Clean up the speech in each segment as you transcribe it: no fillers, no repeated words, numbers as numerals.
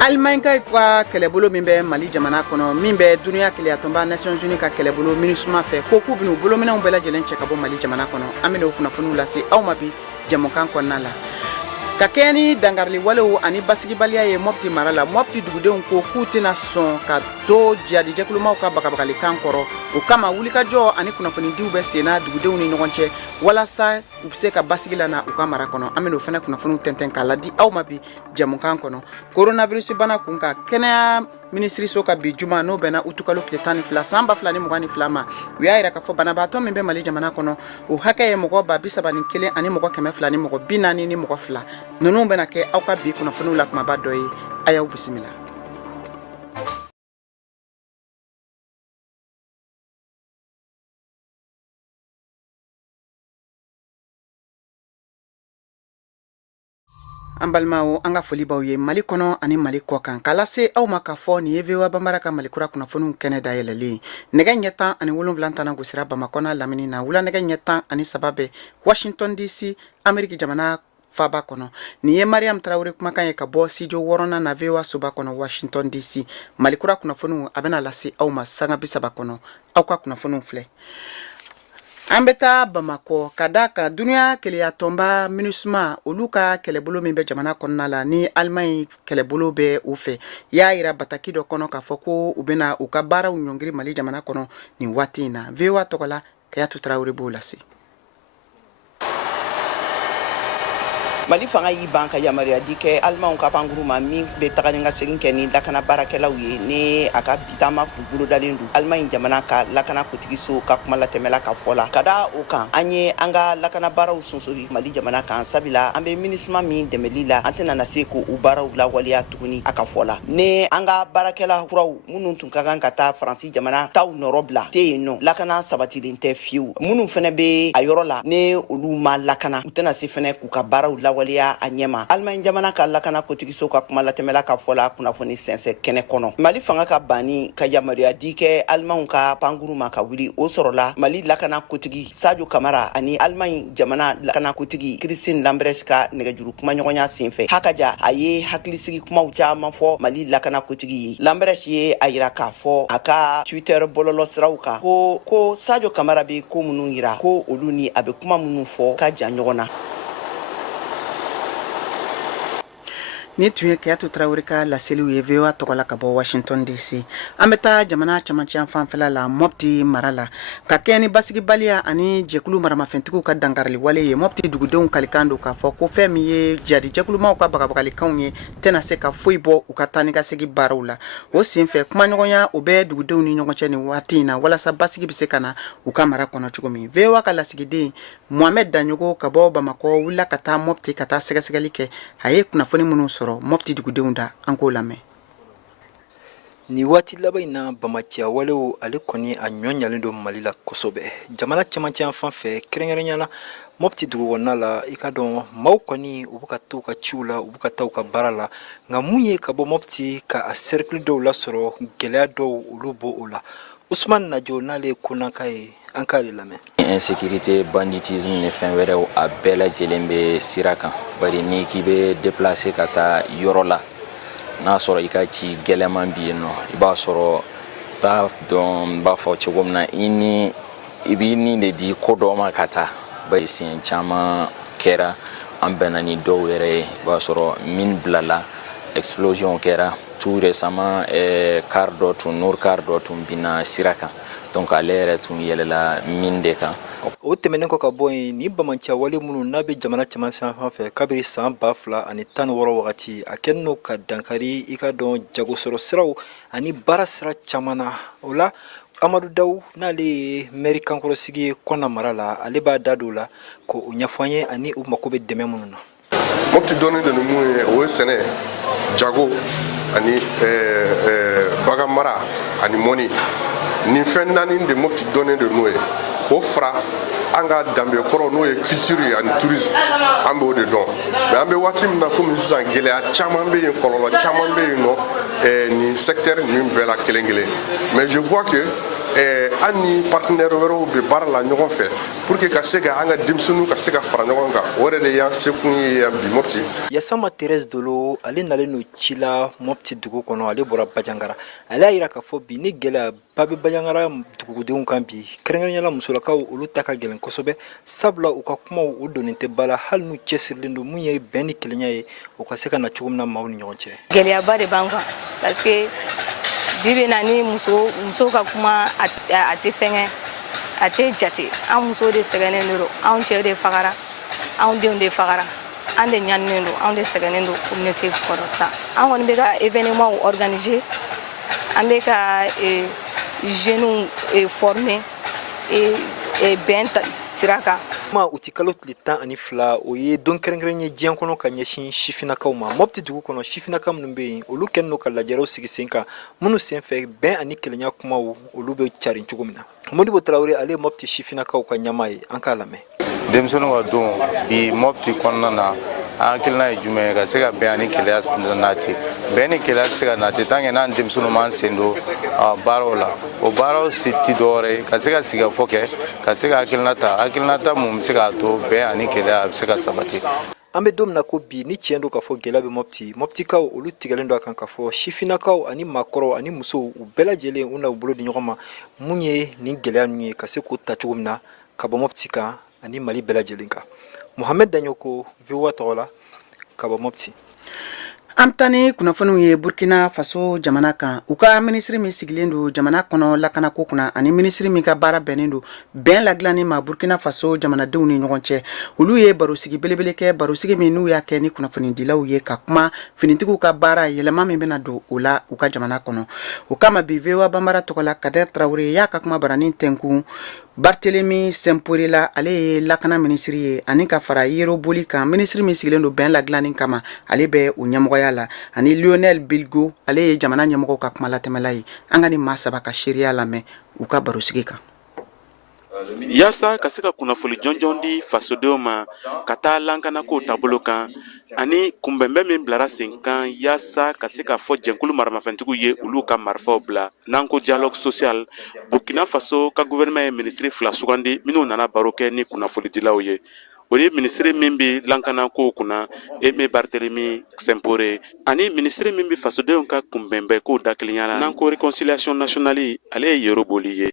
Allemagne ka kwa kɛlɛbolo min bɛ Mali jamana kɔnɔ min bɛ duniya keleyatonba Nations Unies ka kɛlɛbolo MINUSMA fɛ ko k'u bɛn'u bolominɛnw bɛɛ lajɛlen cɛ ka bɔ Mali jamana kɔnɔ an bɛna o kunnafoniw lase aw ma bi jɛmukan kɔnɔna la ka kɛɲɛ ni dangarili walew ani basigibaliya ye Mopti mara la Mopti dugudenw ko k'u tɛna sɔn ka to jihadijɛkulumaw ka bagabagalikan kɔrɔ o kama wulikajɔ ani kunnafonidiw bɛ senna dugudenw ni ɲɔgɔn cɛ walasa u bɛ se ka basigi lana u ka mara kɔnɔ an bɛna o fana kunnafoniw tɛntɛn k'a ladi aw ma bi jɛmukan kɔnɔ coronavirus bana kun ka kɛnɛya minisiriso ka bi juma n'o bɛnna utu kalo tile 12 san 2022 ma u y'a yira k'a fɔ banabaatɔ min bɛ Mali jamana kɔnɔ o hakɛ ye mɔgɔ 31 ani mɔgɔ 100 ni mɔgɔ 40 ni mɔgɔ 2 ninnu bɛna kɛ aw ka bi kunnafoniw la kumaba dɔ ye a y'aw bisimila. An balimaw an ka foli b'aw ye Mali kɔnɔ ani Mali kɔ kan k'a lase aw ma k'a fɔ nin ye VOA Banbara ka Malikura kunnafoniw kɛnɛ dayɛlɛlen nɛgɛ ɲɛ 17 tana gosira Bamakɔ n'a lamini na wula nɛgɛ ɲɛ 13 bɛ Washington DC Ameriki jamana faaba kɔnɔ nin ye Mariam Tarawele kumakan ye ka bɔ studio 6nan na VOA soba kɔnɔ Washington DC Malikura kunnafoniw a bɛna lase aw ma sanga 30 kɔnɔ aw ka kunnafoniw filɛ. An bɛ taa Bamakɔ ka da ka duniya keleyatonba MINUSMA olu ka kɛlɛbolo min bɛ jamana kɔnɔna la ni Allemagne kɛlɛbolo bɛ u fɛ y'a yira bataki dɔ kɔnɔ k'a fɔ ko u bɛna u ka baaraw ɲɔngiri Mali jamana kɔnɔ nin waati in na VOA tɔgɔla Kayatu Tarawele b'o lase. Mali fanga y'i ban ka yamaruya di kɛ Alimanw ka pankuru ma min bɛ taga ni ka segin kɛ ni lakana baarakɛlaw ye ni a ka bitama k'u bolodalen don Alimaɲi jamana ka lakana kotigiso ka kuma latɛmɛla ka fɔ la ka da o kan an ye an ka lakana baaraw sonsori Mali jamana kan sabila an bɛ MINUSMA min dɛmɛli la an tɛna na se k'o baaraw lawaleya tuguni a ka fɔ la ni an ka baarakɛla kuraw minnu tun ka kan ka taa Faransi jamana taw nɔrɔ bila tɛ yen nɔ lakana sabatilen tɛ fiyewu minnu fana bɛ a yɔrɔ la ni olu ma lakana u tɛna se fana k'u ka baaraw lawaleya a ɲɛma Alimaɲi jamana ka lakana kotigiso ka kuma latɛmɛla ka fɔ la kunnafoni sɛnsɛ kɛnɛ kɔnɔ Mali fanga ka banni ka yamaruya di kɛ Alimanw ka pankuru ma ka wuli o sɔrɔla Mali lakana kotigi Sadio Kamara ani Alimaɲi jamana lakana kotigi Christine Lambrecht ka nɛgɛjuru kumaɲɔgɔnya senfɛ hakaja a ye hakilisigi kumaw caman fɔ Mali lakana kotigi ye Lambrecht ye a yira k'a fɔ a ka Twitter bɔlɔlɔ siraw kan ko Sadio Kamara bɛ ko minnu yira ko olu ni a bɛ kuma minnu fɔ ka jan ɲɔgɔn na. Ni tun ye Kayatu Tarawele ka laseliw ye VOA tɔgɔla ka bɔ Washington DC an bɛ taa jamana camancɛ fanfɛla la Mopti mara la ka kɛɲɛ ni basigibaliya ani jɛkulu maramafɛntigiw ka dankarili wale ye Mopti dugudenw kalikan don k'a fɔ ko fɛn min ye jihadijɛkulumaw ka bagabagalikanw ye tɛna se ka foyi bɔ u ka taa ni ka segin baaraw la o senfɛ kumaɲɔgɔnya o bɛ dugudenw ni ɲɔgɔn cɛ nin waati in na walasa basigi bɛ se ka na u ka mara kɔnɔ cogo min VOA ka lasigiden Mohamed Danyogo ka bɔ Bamakɔ wulila ka taa Mopti ka taa sɛgɛsɛgɛli kɛ a ye kunnafoni minnu sɔrɔ Mopti dugudenw da an k'o lamɛn. Ni waati laban in na Bamaciya walew ale kɔni a ɲɔɲalen don Mali la kosɛbɛ jamana camancɛ fan fɛ kɛrɛnkɛrɛnyana Mopti dugu kɔnɔna la i ka dɔn maaw kɔni u bɛ ka taa u ka ciw la u bɛ ka taa u ka baara la nka mun ye ka bɔ Mopti ka a cercle dɔw lasɔrɔ gɛlɛya dɔw olu b'o o la Usman Najo n'ale ye konaka ye an k'ale lamɛn. Insécurité, banditisme ni fɛn wɛrɛw a bɛɛ lajɛlen bɛ sira kan bari ni k'i bɛ déplacer ka taa yɔrɔ la n'a sɔrɔ i ka ci gɛlɛman bi yen nɔ i b'a sɔrɔ t'a dɔn b'a fɔ cogo min na i b'i ni de di ko dɔ ma ka taa bari siɲɛ caman kɛra an bɛnna ni dɔw yɛrɛ ye i b'a sɔrɔ min bilala explosion kɛra tout récemment car dɔ tun nord car dɔ tun binna sira kan donc ale yɛrɛ tun yɛlɛla min de kan. O tɛmɛnen kɔ ka bɔ yen ni Bamaciya wale minnu n'a bɛ jamana camancɛ fan fɛ kabiri san 2016 wagati a kɛlen don ka dankari i ka dɔn jagosɔrɔ siraw ani baara sira caman na o la Amadu Dawu n'ale ye maire kankɔrɔsigi ye Kɔnna mara la ale b'a da don la ko o ɲɛfɔ an ye ani u mako bɛ dɛmɛ minnu na. Mopti dɔnni de ni mun ye o ye sɛnɛ jago ani bagan mara ani mɔni ni fɛn naani de Mopti dɔnnen de n'o ye o fara an ka danbe kɔrɔ n'o ye culture ye ani tourisme an b'o de dɔn mais an bɛ waati min na komi sisan gɛlɛya caman bɛ yen kɔlɔlɔ caman bɛ yen nɔ nin secteur ninnu bɛɛ la kelen kelen mais je vois que an ni partenaire wɛrɛw bɛ baara la ɲɔgɔn fɛ pour que ka se ka an ka denmisɛnninw ka se ka fara ɲɔgɔn kan o yɛrɛ de y'an sekun ye yan bi Mopti. Yasama Thérèse Dolo ale nalen no ci la Mopti dugu kɔnɔ ale bɔra Bajangara ale y'a yira k'a fɔ bi ni gɛlɛya ba bɛ Bajangara dugudenw kan bi kɛrɛnkɛrɛnnenya musolakaw olu ta ka gɛlɛn kosɛbɛ sabula u ka kumaw u donnen tɛ bala hali n'u cɛsirilen don mun ye bɛn ni kelenya ye u ka se ka na cogo min na maaw ni ɲɔgɔn cɛ. Gɛlɛyaba de b'an kan parce que bibi na ni muso ka kuma a tɛ fɛngɛ a tɛ jate an muso de sɛgɛnnen don anw cɛ de fagara anw denw de fagara an de ɲaninen don anw de sɛgɛnnen don communauté kɔrɔ sa an kɔni bɛ ka événement organiser an bɛ ka jeunes former bɛn sira kan. Ma u ti kalo tile 12 o ye don kɛrɛnkɛrɛn ye diɲɛ kɔnɔ ka ɲɛsin sifinakaw ma Mopti dugu kɔnɔ sifinaka minnu bɛ yen olu kɛlen don ka lajɛrew sigi sen kan minnu senfɛ bɛn ani kelenya kumaw olu bɛ carin cogo min na Modibo Traoré ale Mopti sifinakaw ka ɲɛmaa ye an k'a lamɛn. Denmisɛnninw ka don bi Mopti kɔnɔna na hakilina ye jumɛn ye ka se ka bɛn ani kelenya nati bɛn ni kelenya tɛ se ka nati tant que n'an denmisɛnninw m'an sen don baaraw la o baaraw si ti dɔwɛrɛ ye ka se ka sigikafɔ kɛ ka se ka hakilinata mun bɛ se k'a to bɛn ani kelenya a bɛ se ka sabati. An bɛ don min na ko bi ni tiɲɛ don k'a fɔ gɛlɛya bɛ Moptikaw olu tigɛlen don a kan k'a fɔ sifinakaw ani maakɔrɔw ani musow u bɛɛ lajɛlen u na u bolo di ɲɔgɔn ma mun ye nin gɛlɛya ninnu ye ka se k'o ta cogo min na ka bɔ Mopti kan ani Mali bɛɛ lajɛlen kan. Mohamed Danyoko VOA tɔgɔ la ka bɔ Mopti. An taa ni kunnafoniw ye Burkina Faso jamana kan u ka minisiri min sigilen don jamana kɔnɔ lakanako kunna ani minisiri min ka baara bɛnnen don bɛn ladilanni ma Burkina Faso jamanadenw ni ɲɔgɔn cɛ olu ye barosigi belebele kɛ barosigi min n'u y'a kɛ ni kunnafonidilaw ye ka kuma finitigiw ka baara yɛlɛma min bɛna don o la u ka jamana kɔnɔ o kama bi VOA Bambara tɔgɔ la Kader Traoré y'a ka kuma baranin tɛnkun Barthélémy Semporela ale ye lakana minisiri ye ani ka fara yero boli kan minisiri min sigilen don bɛn ladilanni kama ale bɛ o ɲɛmɔgɔya la ani Lionel Bilgo ale ye jamana ɲɛmɔgɔw ka kuma latɛmɛla ye an ka ni maa saba ka seereya lamɛn u ka barosigi kan. Yasa ka se ka kunnafoni jɔnjɔn di fasodenw ma ka taa lankanako taabolo kan ani kunbɛnbɛn min bilara sen kan yasa ka se ka fɔ jɛnkulu maramafɛntigiw ye olu ka marifaw bila n'an ko dialogue social Burkina Faso ka gouvernement ye ministre 2 sugandi minnu nana baro kɛ ni kunnafonidilaw ye o ye ministre min bɛ lankanako kunna Aimé Barthélémy Semporé ani ministre min bɛ fasodenw ka kunbɛnbɛn ko dakelenya la n'an ko réconciliation nationale ale ye yero boli ye.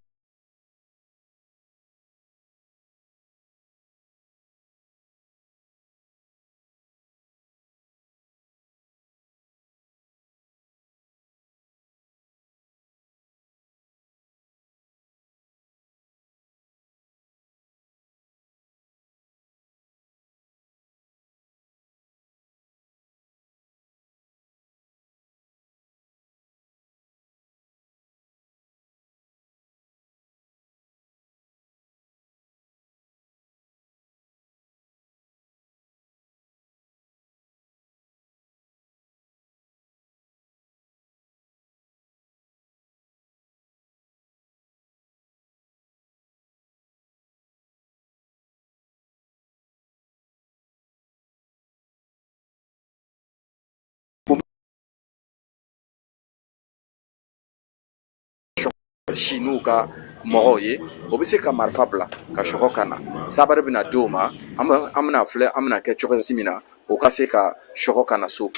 Si n'u ka mɔgɔw ye o bɛ se ka marifa bila ka sɔgɔ ka na sabari bɛna di o ma an bɛna filɛ an bɛna kɛ cogoyasi min na o ka se ka sɔgɔ ka na so.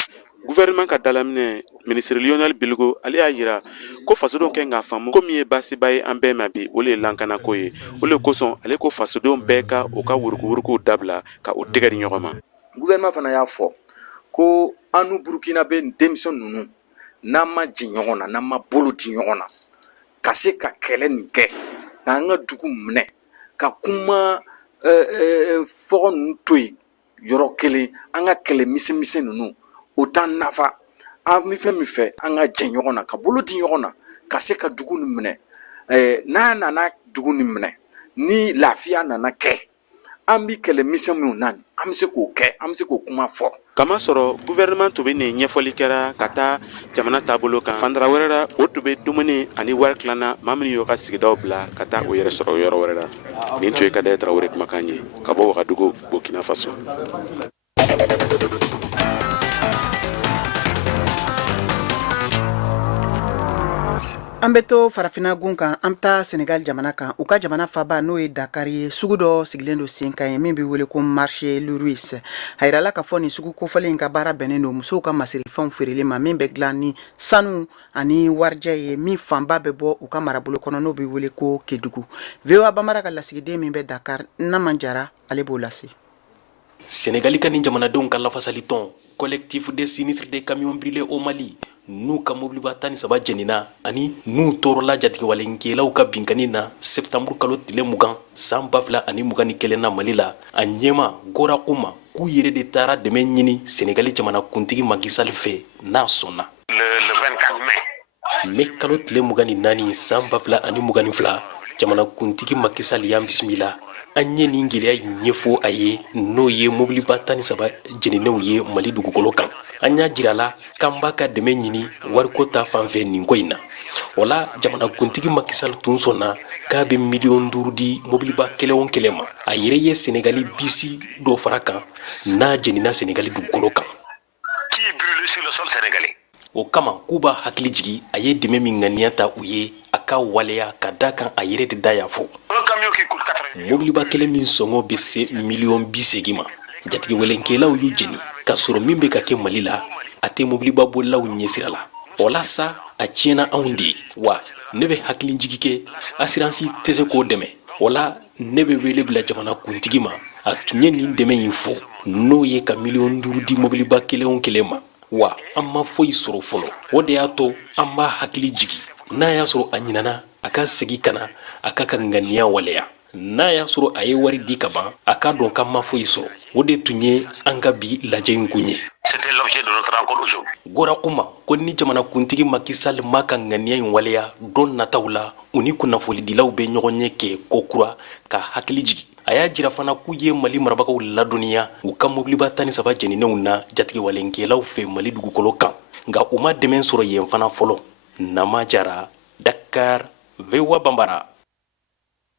Gouvernement ka dalaminɛ ministre Lionel Bilgo ale y'a yira ko fasodenw kɛ k'a faamu ko min ye baasiba ye an bɛɛ ma bi o le ye lankanako ye o le kosɔn ale ko fasodenw bɛɛ ka o ka wurukuwurukuw dabila ka o tɛgɛ di ɲɔgɔn ma. Gouvernement fana y'a fɔ ko an n'u Burkina bɛ denmisɛn ninnu n'an ma jɛ ɲɔgɔn na n'an ma bolo di ɲɔgɔn na ka se ka kɛlɛ nin kɛ k'an ka dugu minɛ ka kuma fɔgɔ ninnu to yen yɔrɔ kelen an ka kɛlɛ misɛnmisɛn ninnu o t'an nafa an bɛ fɛn min fɛ an ka jɛ ɲɔgɔn na ka bolo di ɲɔgɔn na ka se ka dugu nin minɛ n'a nana dugu nin minɛ ni lafiya nana kɛ an bɛ kɛlɛ misɛn minnu na an bɛ se k'o kɛ an bɛ se k'o kuma fɔ. Kamasɔrɔ gouvernement tun bɛ nin ɲɛfɔli kɛra ka taa jamana taabolo kan fandara wɛrɛ la o tun bɛ dumuni ani wari tilanna maa minnu y'u ka sigidaw bila ka taa o yɛrɛ sɔrɔ yɔrɔ wɛrɛ la nin tun ye Kader Traoré kumakan ye ka bɔ Wagadugu Burkina Faso. An bɛ to farafina gun kan an bɛ taa Senegal jamana kan u ka jamana faba n'o ye Dakar ye sugu dɔ sigilen don sen kan ye min bɛ wele ko marché Louis a yirala k'a fɔ nin sugu kofɔlen in ka baara bɛnnen don musow ka masirifɛnw feereli ma min bɛ dilan ni sanu ani warijɛ ye min fanba bɛ bɔ u ka marabolo kɔnɔ n'o bɛ wele ko Kedugu. VOA Bambara ka lasigiden min bɛ Dakar Naman Jara ale b'o lase. Sénégali ka ni jamanadenw ka lafasali tɔn collectif des sinistres des camions brûlés au Mali n'u ka mobiliba 13 jɛnina ani n'u tɔɔrɔla jatigɛwalenkɛlaw ka binkani na septembre kalo tile 20 san 2021 na Mali la a ɲɛma Gora Kouma k'u yɛrɛ de taara dɛmɛ ɲini Sénégali jamana kuntigi Macky Sall fɛ n'a sɔnna. Le 24 mai. Mai kalo tile 24 san 2022 jamana kuntigi Macky Sall y'an bisimila. An ye nin gɛlɛya ɲɛfɔ a ye n'o ye mobiliba 13 jɛninenw ye Mali dugukolo kan. An y'a jira la k'an b'a ka dɛmɛ ɲini wariko ta fanfɛ nin ko in na. O la jamana kuntigi Macky Sall tun sɔnna k'a bɛ miliyɔn 5 di mobiliba kelen o kelen ma. A yɛrɛ ye Sénégali bisi dɔ fara kan n'a jɛnina Sénégali dugukolo kan. Qui est brûlé sur le sol sénégalais? O kama k'u b'a hakili jigi a ye dɛmɛ min ŋaniya ta u ye a ka waleya ka da kan a yɛrɛ de da y'a fɔ. Mobiliba kelen min sɔngɔ bɛ se miliyɔn 80 ma. Jatigɛwalenkɛlaw y'u jeni ka sɔrɔ min bɛ ka kɛ Mali la a tɛ mobiliba bolilaw ɲɛsira la. O la sa a tiɲɛna anw de ye wa ne bɛ hakili jigi kɛ assurance tɛ se k'o dɛmɛ. O la ne bɛ wele bila jamana kuntigi ma a tun ye nin dɛmɛ in fɔ n'o ye ka miliyɔn 5 di mobiliba kelen o kelen ma. Wa an ma foyi sɔrɔ fɔlɔ. O de y'a to an b'a hakili jigi n'a y'a sɔrɔ a ɲinana a ka segin ka na a ka ŋaniya waleya. N'a y'a sɔrɔ a ye wari di ka ban a ka dɔn k'an ma foyi sɔrɔ. O de tun ye an ka bi lajɛ in kun ye. C'était l'objet de notre rencontre aujourd'hui. Gora Kouma ko ni jamana kuntigi Macky Sall ma ka ŋaniya in waleya don nataw la u ni kunnafonidilaw bɛ ɲɔgɔn ɲɛ kɛ ko kura ka hakili jigi. A y'a jira fana k'u ye Mali marabagaw ladɔnniya u ka mobiliba 13 jɛninenw na jatigɛwalenkɛlaw fɛ Mali dugukolo kan. Nka u ma dɛmɛ sɔrɔ yen fana fɔlɔ. Nama Jara, Dakar, VOA Bambara.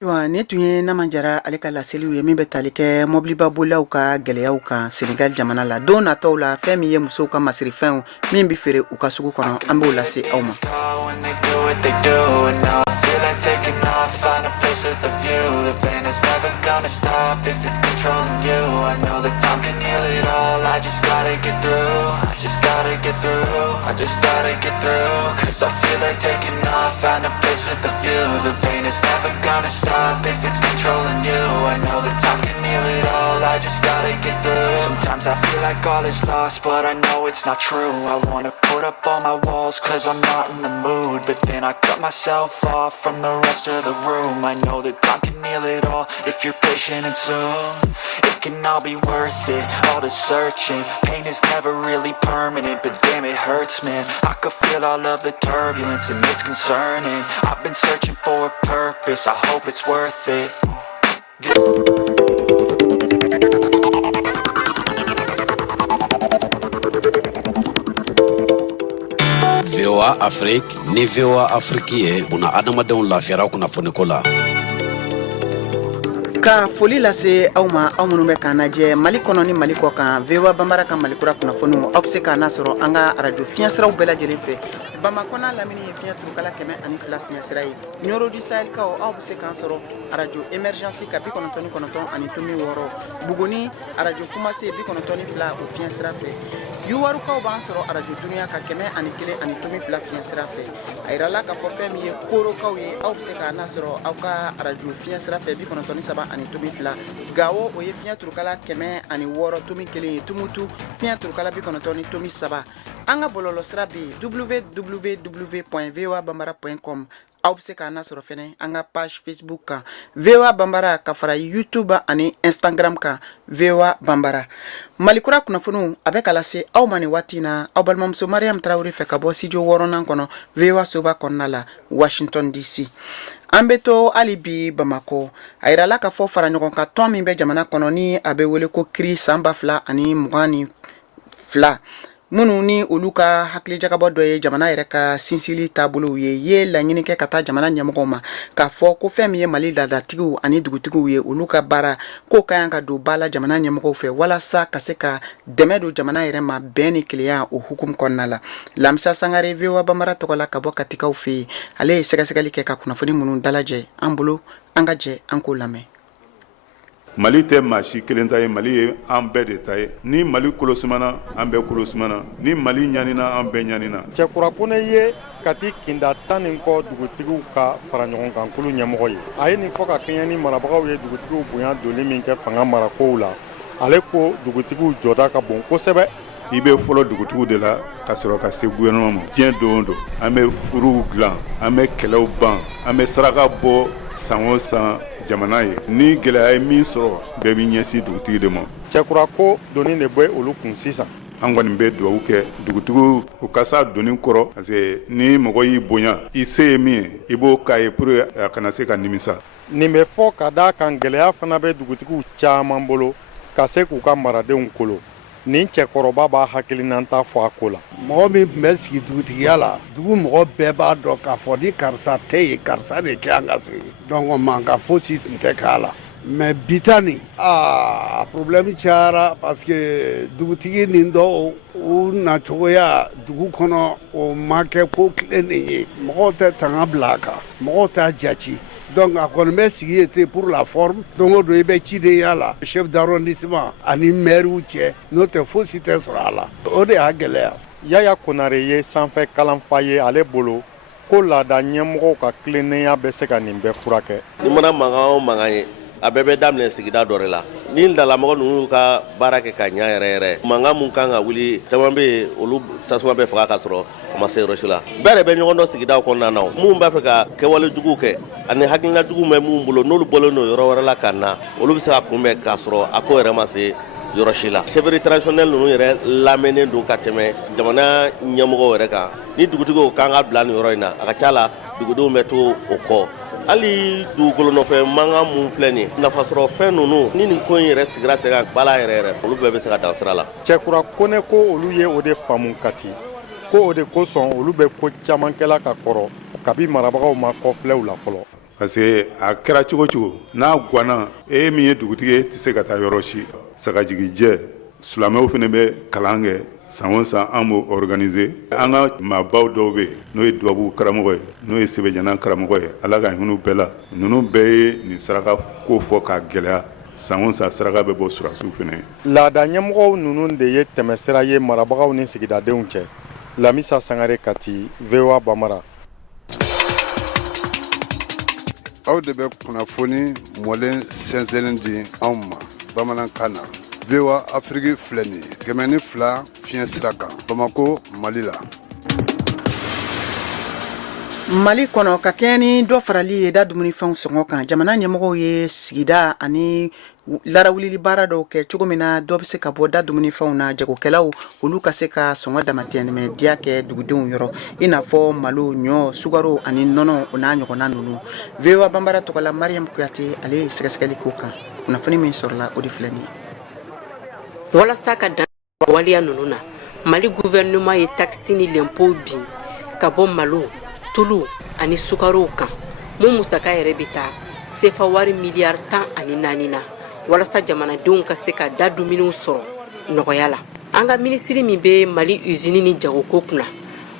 Ne tun ye Naman Jara ale ka laseliw ye min bɛ tali kɛ mobiliba bolilaw ka gɛlɛyaw kan Sénégal jamana la. Don nataw la fɛn min ye musow ka masirifɛnw min bɛ feere u ka sugu kɔnɔ an b'o lase aw ma. Taking off, find a place with a view. The pain is never gonna stop if it's controlling you. I know that time can heal it all. I just gotta get through. I just gotta get through. I just gotta get through. Cause I feel like taking off, find a place with a view. The pain is never gonna stop if it's controlling you. I know that time can heal it all. I just gotta get through. Sometimes I feel like all is lost, but I know it's not true. I wanna put up all my walls cause I'm not in the mood. But then I cut myself off from the rest of the room. I know that time can heal it all if you're patient and soon it can all be worth it, all the searching. Pain is never really permanent, but damn it hurts, man. I could feel all of the turbulence and it's concerning. I've been searching for a purpose, I hope it's worth it. VOA Afrique ni VOA Afrique ye buna adamadenw lafiyara kunnafoni ko la. Ka foli lase aw ma aw minnu bɛ k'an lajɛ Mali kɔnɔ ni Mali kɔ kan VOA Bambara ka Malikura kunnafoniw aw bɛ se k'an lasɔrɔ an ka radio fiɲɛsiraw bɛɛ lajɛlen fɛ. Bamakɔ n'a lamini ye fiɲɛ turukala 102 fiɲɛsira ye. Nioro du Sahel kaw aw bɛ se k'an sɔrɔ radio Emergence ka 99 ani tomi 6. Buguni radio Kumase 92 o fiɲɛsira fɛ. Yuwarukaw b'an sɔrɔ radio Dunuya ka 101 ani tomi 2 fiɲɛsira fɛ. A yirala k'a fɔ fɛn min ye Korokaw ye aw bɛ se k'an lasɔrɔ aw ka radio fiɲɛsira fɛ 93 ani tomi 2. Gawo o ye fiɲɛ turukala 106 tomi 1 ye. Tumutu fiɲɛ turukala 90 ni tomi 3. An ka bɔlɔlɔsira bɛ www.voabambara.com. aw bɛ se k'an lasɔrɔ fɛnɛ an ka page Facebook kan VOA Bambara ka fara YouTube ani Instagram kan VOA Bambara. Malikura kunnafoniw a bɛ ka lase aw ma nin waati na aw balimamuso Mariam Traoré fɛ ka bɔ studio 6nan kɔnɔ VOA Soba kɔnɔna la Washington DC. An bɛ to hali bi Bamakɔ a yirala k'a fɔ fara ɲɔgɔn kan tɔn min bɛ jamana kɔnɔ ni a bɛ wele ko CRI san 2022 minnu ni olu ka hakilijakabɔ dɔ ye jamana yɛrɛ ka sinsili taabolow ye laɲini kɛ ka taa jamana ɲɛmɔgɔw ma k'a fɔ ko fɛn min ye Mali ladatigiw ani dugutigiw ye olu ka baara k'o ka yan ka don ba la jamana ɲɛmɔgɔw fɛ walasa ka se ka dɛmɛ don jamana yɛrɛ ma bɛn ni kelenya o hukumu kɔnɔna la. Lamisa Sangare VOA Bambara tɔgɔ la ka bɔ Katikaw fɛ yen, ale ye sɛgɛsɛgɛli kɛ ka kunnafoni minnu dalajɛ an bolo, an ka jɛ an k'o lamɛn. Mali tɛ maa si kelen ta ye, Mali ye an bɛɛ de ta ye. Ni Mali kolosumana an bɛɛ kolosumana, ni Mali ɲanina an bɛɛ ɲanina. Cɛkura Kone ye Kati kinda 10 ni kɔ dugutigiw ka fara ɲɔgɔn kan kulu ɲɛmɔgɔ ye. A ye nin fɔ ka kɛɲɛ ni marabagaw ye dugutigiw bonya doli min kɛ fanga marakow la. Ale ko dugutigiw jɔda ka bon kosɛbɛ. I bɛ fɔlɔ dugutigiw de la ka sɔrɔ ka se gouvernement ma. Diɲɛ don o don an bɛ furuw dilan, an bɛ kɛlɛw ban, an bɛ saraka bɔ san o san jamana ye. Ni gɛlɛya ye min sɔrɔ bɛɛ b'i ɲɛsin dugutigi de ma. Cɛkura ko doni de bɛ olu kun sisan. An kɔni bɛ dugawu kɛ dugutigiw u ka se a doni kɔrɔ parce que ni mɔgɔ y'i bonya i se ye min ye i b'o k'a ye pour a kana se ka nimisa. Nin bɛ fɔ ka d'a kan gɛlɛya fana bɛ dugutigiw caman bolo ka se k'u ka maradenw kolo. Nin cɛkɔrɔba b'a hakilinanta fɔ a ko la. Mɔgɔ min tun bɛ sigi dugutigiya la dugu mɔgɔ bɛɛ b'a dɔn k'a fɔ ni karisa tɛ yen karisa de kɛ an ka sigi donc mankan fosi tun tɛ k'a la. Mais bita nin problème cayara parce que dugutigi nin dɔw u nacogoya dugu kɔnɔ o ma kɛ ko tile nin ye mɔgɔw tɛ tanga bila a kan mɔgɔw t'a jati donc a kɔni bɛ sigi ye ten pour la forme don o don i bɛ cidenya la chef d'arrondissement ani maire cɛ n'o tɛ fosi tɛ sɔrɔ a la o de y'a gɛlɛya. Yaya Konare ye sanfɛ kalanfa ye ale bolo ko laada ɲɛmɔgɔw ka tilennenya bɛ se ka nin bɛɛ furakɛ. Ni mana mankan o mankan ye a bɛɛ bɛ daminɛ sigida dɔ de la ni dalamɔgɔ ninnu ka baara kɛ ka ɲa yɛrɛ mankan mun kan ka wuli caman bɛ yen olu tasuma bɛ faga ka sɔrɔ a ma se yɔrɔ si la bɛɛ de bɛ ɲɔgɔn dɔn sigidaw kɔnɔna na mun b'a fɛ ka kɛwale juguw kɛ ani hakilina juguw bɛ mun bolo n'olu bɔlen don yɔrɔ wɛrɛ la ka na olu bɛ se ka kunbɛn k'a sɔrɔ a ko yɛrɛ ma se yɔrɔ si la chefferie traditionnelle ninnu yɛrɛ lamɛnnen don ka tɛmɛ jamana ɲɛmɔgɔw yɛrɛ kan ni dugutigiw kan ka bila nin yɔrɔ in na a ka ca la dugudenw bɛ to o kɔ. Hali dugukolo nɔfɛ mankan mun filɛ nin ye nafasɔrɔ fɛn ninnu ni nin ko in yɛrɛ sigira sen kan bala yɛrɛ olu bɛɛ bɛ se ka dan sira la. Cɛkura Kone ko olu ye o de faamu Kati ko o de kosɔn olu bɛ ko caman kɛla ka kɔrɔ kabi marabagaw ma kɔfilɛw la fɔlɔ. Parce que a kɛra cogo cogo n'a guanna e min ye dugutigi ye tɛ se ka taa yɔrɔ si. Sagajigijɛ silamɛw fana bɛ kalan kɛ san o san an b'o organiser an ka maabaw dɔw bɛ yen n'o ye dubabu karamɔgɔ ye n'o ye sɛbɛjana karamɔgɔ ye ala ka hinɛ bɛɛ la ninnu bɛɛ ye nin saraka ko fɔ k'a gɛlɛya san o san saraka bɛ bɔ surasiw fana ye. Laada ɲɛmɔgɔw ninnu de ye tɛmɛsira ye marabagaw ni sigidadenw cɛ. Lamisa Sangare Kati VOA Bambara. Aw de bɛ kunnafoni mɔlen sɛnsɛnlen di anw ma bamanankan na. VOA Afrique filɛ nin ye 102 fiɲɛ sira kan Bamako Mali la. Mali kɔnɔ ka kɛɲɛ ni dɔ farali ye da dumunifɛnw sɔngɔ kan jamana ɲɛmɔgɔw ye sigida ani larawulili baara dɔw kɛ cogo min na dɔ bɛ se ka bɔ da dumunifɛnw na jagokɛlaw olu ka se ka sɔngɔ damatɛmɛ diya kɛ dugudenw yɔrɔ i n'a fɔ malo ɲɔ sugaro ani nɔnɔ o n'a ɲɔgɔnna ninnu. VOA Bambara tɔgɔ la Mariam Kuyate ale ye sɛgɛsɛgɛli k'o kan kunnafoni min sɔrɔla o de filɛ nin ye. Walasa ka dan waliya ninnu na Mali gouvernement ye taxe ni l'impôt bin ka bɔ malo tulu ani sukaro kan mun musaka yɛrɛ bɛ taa sefa wari miliyari 14 na walasa jamanadenw ka se ka da dumuniw sɔrɔ nɔgɔya la. An ka minisiri min bɛ Mali usine ni jagoko kunna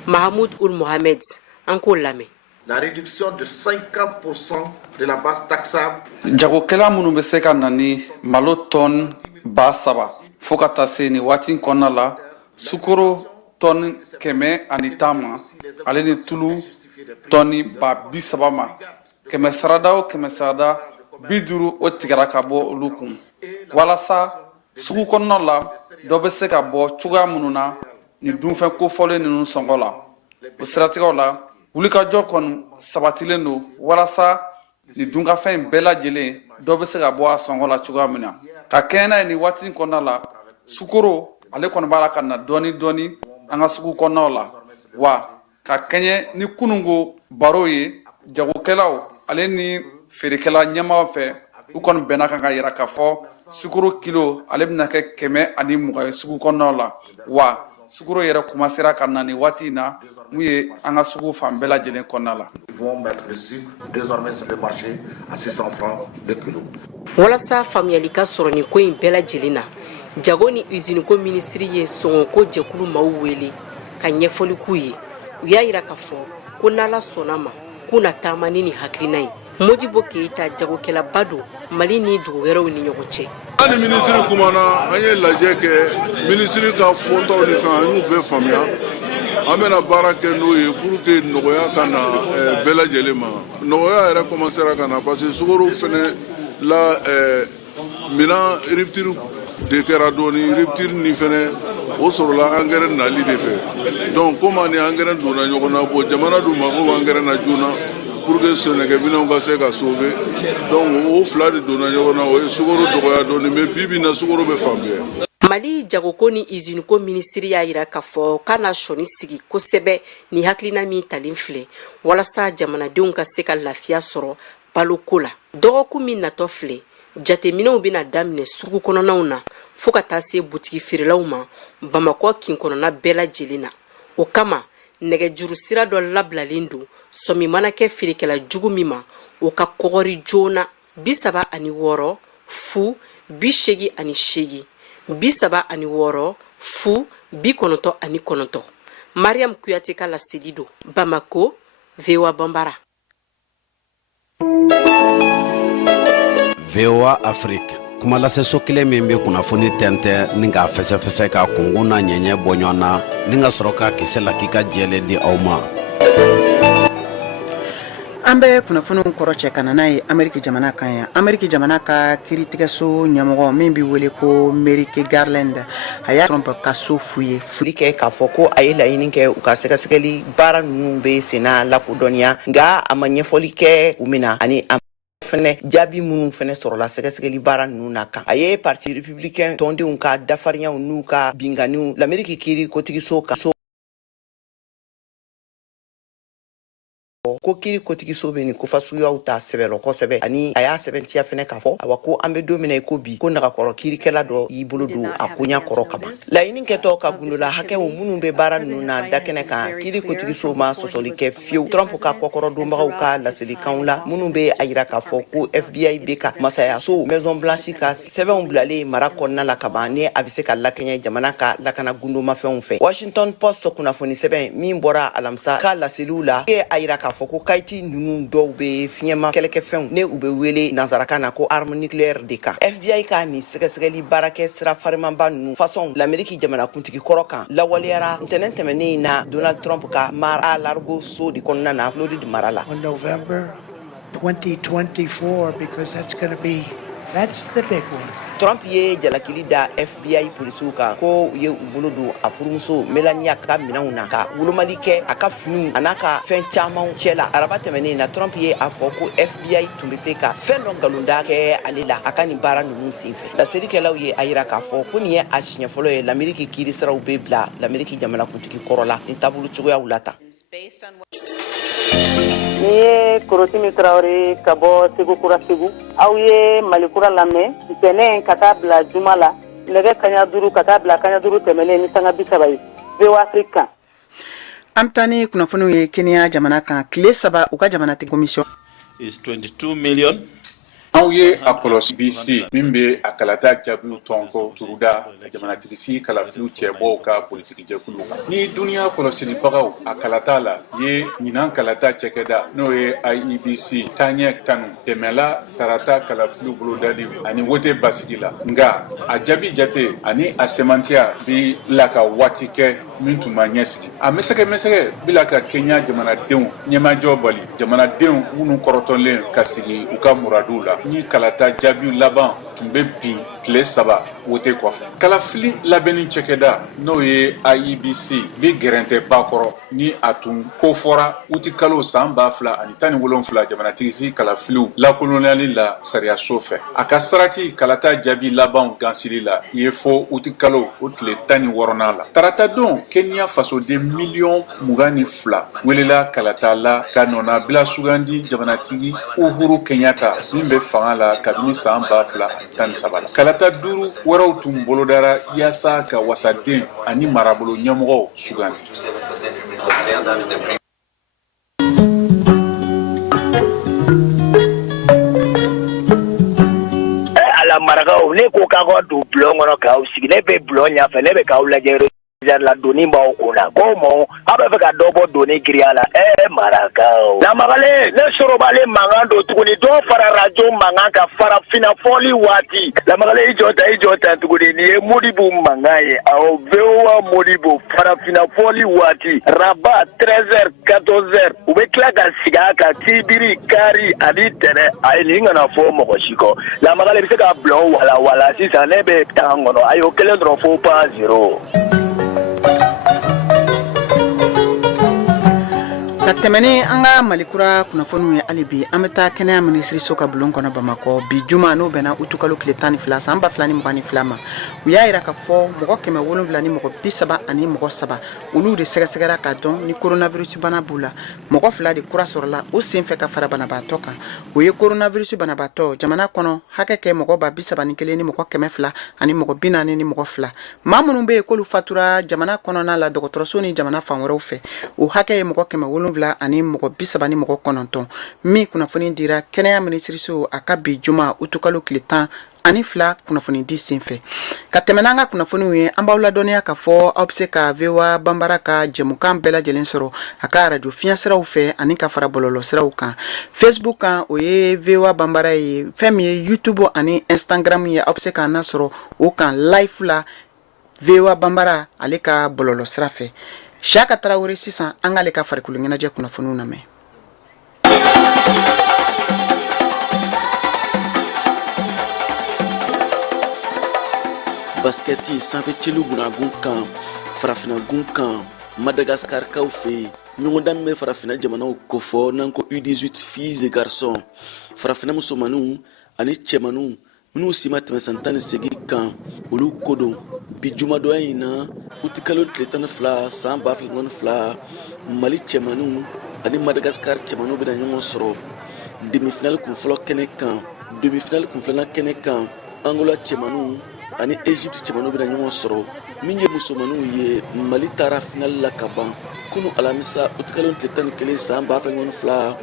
Mahamoud Ould Mohamed an k'o lamɛn. La réduction de 50% de la base taxable. Jagokɛla minnu bɛ se ka na ni malo tɔni 7,000 fo ka taa se nin waati kɔnɔna la sukoro tɔni 110 ma ale ni tulu tɔni 30,000 ma kɛmɛ sarada o kɛmɛ sarada 50 o tigɛra ka bɔ olu kun walasa sugu kɔnɔna la dɔ bɛ se ka bɔ cogoya minnu na ni dunfɛn kofɔlen ninnu sɔngɔ la o siratigɛw la wulikajɔ kɔni sabatilen don walasa ni dunkafɛn bɛɛ lajɛlen dɔ bɛ se ka bɔ a sɔngɔ la cogoya min na ka kɛɲɛ n'a ye ni waati kɔnɔna la sukoro ale kɔni b'a la ka na dɔɔni dɔɔni an ka sugu kɔnɔnaw la wa ka kɛɲɛ ni kununko baro ye jagokɛlaw ale ni feerekɛla ɲɛmaaw fɛ u kɔni bɛnna kan ka yira k'a fɔ sukoro kilo ale bɛna kɛ 120 ye sugu kɔnɔnaw la wa sukaro yɛrɛ kumasera ka na ni waati in na mun ye an ka sugu fan bɛɛ lajɛlen kɔnɔna la. Ils vont mettre le sucre désormais sur le marché à 600 francs le kilo. walasa faamuyali ka sɔrɔ nin ko in bɛɛ lajɛlen na jago ni usine ko minisiri ye sɔngɔko jɛkulu maaw wele ka ɲɛfɔli k'u ye u y'a yira k'a fɔ ko n'ala sɔnna ma k'u na taama ni nin hakilina ye. Modibo Keita jagokɛlaba don Mali ni dugu wɛrɛw ni ɲɔgɔn cɛ. Ani minisiri kumana an ye lajɛ kɛ minisiri ka fɔtaw ni fɛn an y'u bɛɛ faamuya an bɛna baara kɛ n'o ye pour que nɔgɔya ka na bɛɛ lajɛlen ma nɔgɔya yɛrɛ commencera ka na parce que sukaro fɛnɛ la minan rupture de kɛra dɔɔni rupture ni fɛnɛ o sɔrɔla angɛrɛ nali de fɛ donc comme ani angɛrɛ donna ɲɔgɔn na bon jamana dun mago bɛ angɛrɛ na joona pour que sɛnɛkɛminɛnw ka se ka sauver donc o fila de donna ɲɔgɔn na o ye sukaro dɔgɔya dɔɔni mais bi na sukaro bɛ fan bɛɛ. Mali jagoko ni usine ko minisiri y'a yira k'a fɔ k'a na sɔni sigi kosɛbɛ ni hakilina min talen filɛ walasa jamanadenw ka se ka lafiya sɔrɔ baloko la. Dɔgɔkun min natɔ filɛ jateminɛw bɛna daminɛ sugu kɔnɔnaw na fo ka taa se butigi feerelaw ma Bamakɔ kin kɔnɔna bɛɛ lajɛlen na. O kama nɛgɛjuru sira dɔ labilalen don sɔmi mana kɛ feerekɛla jugu min ma o ka kɔgɔri joona 76 fu 88 76 fu 99. Mariam Kuyate ka laseli don Bamako, VOA Bambara. VOA Afrique kuma laseso kelen min bɛ kunnafoni tɛntɛ ni k'a fɛsɛfɛsɛ ka kungun na ɲɛɲɛ bɔ ɲɔgɔn na ni ka sɔrɔ ka kisɛ la k'i ka jɛlen di aw ma. An bɛ kunnafoniw kɔrɔ cɛ ka na n'a ye Ameriki jamana kan yan. Ameriki jamana ka kiiritigɛso ɲɛmɔgɔ min bɛ wele ko Merrick Garland a y'a Trump ka so f'u ye. Foli kɛ k'a fɔ ko a ye laɲini kɛ u ka sɛgɛsɛgɛli baara ninnu bɛ senna lakodɔnniya nka a ma ɲɛfɔli kɛ u mina ani a fɛnɛ jaabi minnu fɛnɛ sɔrɔla sɛgɛsɛgɛli baara ninnu na kan. A ye parti républicain tɔndenw ka dafariyaw n'u ka binganiw l'Amérique kiiri kotigiso ka so ko kiri kotigiso bɛ nin kofasuguyaw ta sɛbɛlɔ kosɛbɛ ani a y'a sɛbɛntiya fɛnɛ k'a fɔ awa ko an bɛ don min na i ko bi ko nagakɔrɔ kirikɛla dɔ y'i bolo don a koɲa kɔrɔ ka ban. Laɲini kɛtɔ ka gundola hakɛw minnu bɛ baara ninnu na dakɛnɛ kan kiri kotigiso ma sɔsɔli kɛ fiyewu. Trump ka kɔkɔrɔdonbagaw ka laselikanw la minnu bɛ a yira k'a fɔ ko FBI bɛ ka masayaso Maison Blanche ka sɛbɛnw bilalen mara kɔnɔna la ka ban ni a bɛ se ka lakɛɲɛ jamana ka lakana gundomafɛnw fɛ. Washington Post kunnafoni sɛbɛn min bɔra alamisa ka laseliw la ye a yira k'a fɔ ko kayti ninnu dɔw bɛ fiɲɛma kɛlɛkɛfɛnw ne u bɛ wele nansarakan na ko arme nucléaire de kan. FBI ka nin sɛgɛsɛgɛli baarakɛ sira farimanba ninnu façon l'Amérique jamanakuntigi kɔrɔ kan lawaleyara ntɛnɛn tɛmɛnen na Donald Trump ka Mar-a-Lago so de kɔnɔna na Floride mara la. On November 2024 because that's the big one. Trump ye jalakili da FBI polisiw kan ko u ye u bolo don a furumuso Melania ka minɛnw na ka wolomali kɛ a ka finiw a n'a ka fɛn camanw cɛ la. Araba tɛmɛnen na Trump ye a fɔ ko FBI tun bɛ se ka fɛn dɔ nkalonda kɛ ale la a ka nin baara ninnu senfɛ. Laselikɛlaw ye a yira k'a fɔ ko nin ye a siɲɛ fɔlɔ ye l'Amérique kiiri siraw bɛ bila l'Amérique jamanakuntigi kɔrɔ la nin taabolo cogoyaw la tan. Ni ye Korosimi Traoré ka bɔ Segu Kura Segu aw ye Malikura lamɛn ntɛnɛn ka taa bila juma la nɛgɛ kaɲa 5 ka taa bila kaɲa 5 tɛmɛnen ni sanga 30 ye VOA Afrique kan. An bɛ taa ni kunnafoniw ye Kenya jamana kan tile 3 u ka jamanatigi commission is 22 million. Aw ye a kɔlɔsi BC min bɛ a kalata jaabiw tɔn ko turuda jamanatigisi kalafiliw cɛbɔw ka politiki jɛkulu kan. Ni duniya kɔlɔsilibagaw a kalata la ye ɲinan kalata cɛkɛda n'o ye IEBC taɲɛ tanu dɛmɛla tarata kalafiliw bolodali ani wote basigi la. Nga a jaabi jate ani a semantiya bi la ka waati kɛ min tun ma ɲɛsigi. A mɛsɛgɛ bila ka Kenya jamanadenw ɲɛmajɔ bali jamanadenw minnu kɔrɔtɔlen ka sigi u ka muradu la. Ni kalata jaabi laban tun bɛ bin tile 3 wote kɔfɛ. Kalafili labɛnni cɛkɛda n'o ye IEBC bi gɛrɛntɛ bakɔrɔ ni a tun ko fɔra uti kalo san 2017 jamanatigisi kalafiliw lakolonyali la sariyaso fɛ. A ka sarati kalata jaabi laban gansili la ye fo uti kalo o tile 16 la. Tarata don Kenya fasoden miliyɔn 22 welela kalata la ka nɔnabila sugandi jamanatigi Uhuru Kenyatta min bɛ fanga la kabini san 2000 13 la kalata duru wɛrɛw tun bolodara yaasa ka wasaden ani marabolo ɲɛmɔgɔw sugandi. Ala marakaw ne ko k'a ka don bulon kɔnɔ k'aw sigi ne bɛ bulon ɲɛfɛ ne bɛ k'aw lajɛ la doni b'aw kunna ko mɔ aw bɛ fɛ ka dɔ bɔ doni giriya la marakaw lamagale ne sorobale mankan don tuguni dɔw fara rajo mankan ka fara finafɔli waati lamagale i jɔ ta tuguni nin ye Modibo mankan ye aw VOA Modibo fara finafɔli waati Rabat 13h 14h u bɛ tila ka sigi a kan Tibiri Kari ani Tɛnɛ ayi nin kana fɔ mɔgɔ si kɔ lamagale bɛ se ka bila wala sisan ne bɛ tan kɔnɔ a y'o kelen dɔrɔn fo pas 0. Ka tɛmɛni an ka malikura kunnafoniw ye hali bi an bɛ taa kɛnɛya minisiriso ka bulon kɔnɔ Bamakɔ bi juma n'o bɛnna utukalo tile 12 san 2022 ma u y'a yira ka fɔ mɔgɔ 7 ni mɔgɔ 30 ani mɔgɔ 3 olu de sɛgɛsɛgɛra ka dɔn ni coronavirus bana b'u la mɔgɔ 2 de kura sɔrɔla o senfɛ ka fara banabaatɔ kan o ye coronavirus banabaatɔ jamana kɔnɔ hakɛ kɛ mɔgɔ 31 ni mɔgɔ 200 ani mɔgɔ 40 ni mɔgɔ 2 maa minnu bɛ yen k'olu fatura jamana kɔnɔna la dɔgɔtɔrɔso ni jamana fan wɛrɛw fɛ o hakɛ ye mɔgɔ 7 ani mɔgɔ 30 ni mɔgɔ 9 min kunnafoni dira kɛnɛya minisiriso a ka bi juma utukalo tile 10 ani 2 kunnafoni di senfɛ ka tɛmɛ n'an ka kunnafoniw ye an b'aw ladɔnniya ka fɔ aw bɛ se ka VOA Banbara ka jɛmukan bɛɛ lajɛlen sɔrɔ a ka radio fiɲɛ siraw fɛ ani ka fara bɔlɔlɔ siraw kan Facebook kan o ye VOA Banbara ye fɛn min ye YouTube ani Instagram ye aw bɛ se k'an nasɔrɔ o kan live la VOA Banbara ale ka bɔlɔlɔ sira fɛ Shaka Traoré sisan an k'ale ka farikolo ɲɛnajɛ kunnafoniw lamɛn. Basketi sanfɛ celu gunagun kan farafinagun kan Madagascar kaw fɛ ɲɔgɔn dan bɛ farafina jamanaw kofɔ n'an ko U18 filles et garçons farafina musomaninw ani cɛmaninw minnu si ma tɛmɛ san 18 kan olu ko don bi jumadɔya in na utikalo tile 12 san 2022 Mali cɛmaninw ani Madagascar cɛmaninw bɛna ɲɔgɔn sɔrɔ demi-finale kunfɔlɔ kɛnɛ kan demi-finale kunfilanan kɛnɛ kan Angola cɛmaninw ani Egypte cɛmaninw bɛna ɲɔgɔn sɔrɔ min ye musomaninw ye Mali taara finale la ka ban kunu alamisa utikalo tile 11 san 2022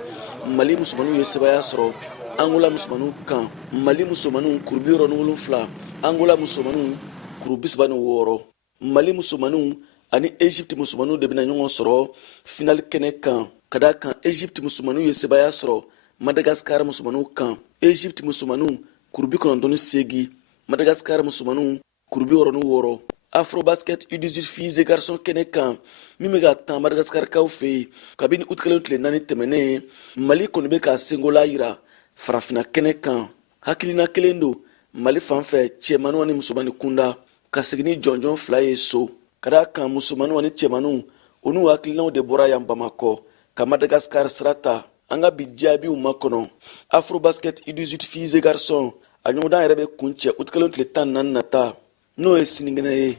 Mali musomaninw ye sebaya sɔrɔ Angola musomaninw kan Mali musomaninw kuru 67 Angola musomaninw kuru 36 Mali musomaninw ani Egypte musomaninw de bɛna ɲɔgɔn sɔrɔ finale kɛnɛ kan ka da kan Egypte musomaninw ye sebaya sɔrɔ Madagascar musomaninw kan Egypte musomaninw kuru 98 Madagascar musomaninw kuru 66 Afrobasket U18 filles et garçons kɛnɛ kan min bɛ ka tan Madagascar kaw fɛ yen kabini utikalo tile 4 tɛmɛnen Mali kɔni bɛ ka sengola yira farafina kɛnɛ kan hakilina kelen don Mali fanfɛ cɛmaninw ani musomanin kunda ka segin ni jɔnjɔn 2 ye so ka da kan musomaninw ani cɛmaninw u n'u hakilinaw de bɔra yan Bamakɔ ka Madagascar sira ta an ka bi jaabiw makɔnɔ Afrobasket U18 filles et garçons a ɲɔgɔndan yɛrɛ bɛ kun cɛ utikalo tile 14 nata n'o ye sinikɛnɛ ye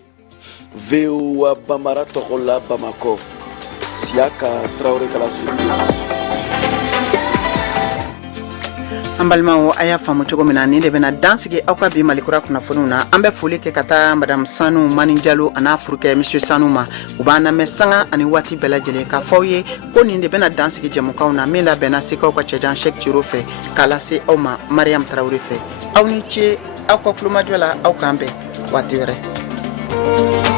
VOA Banbara tɔgɔ la Bamakɔ Siyaka Traoré kala sigi an balimaw a y'a faamu cogo min na nin de bɛna dansigi aw ka bi malikura kunnafoniw na an bɛ foli kɛ ka taa madame Sanu Mani Jalo a n'a furukɛ monsieur Sanu ma u b'an lamɛn sanga ani waati bɛɛ lajɛlen k'a fɔ aw ye ko nin de bɛna dansigi jɛmukanw na min labɛnna sekaw ka cɛjan Cheikh Ciro fɛ k'a lase aw ma Mariam Traoré fɛ aw ni ce aw ka kulomajɔ la aw k'an bɛn waati wɛrɛ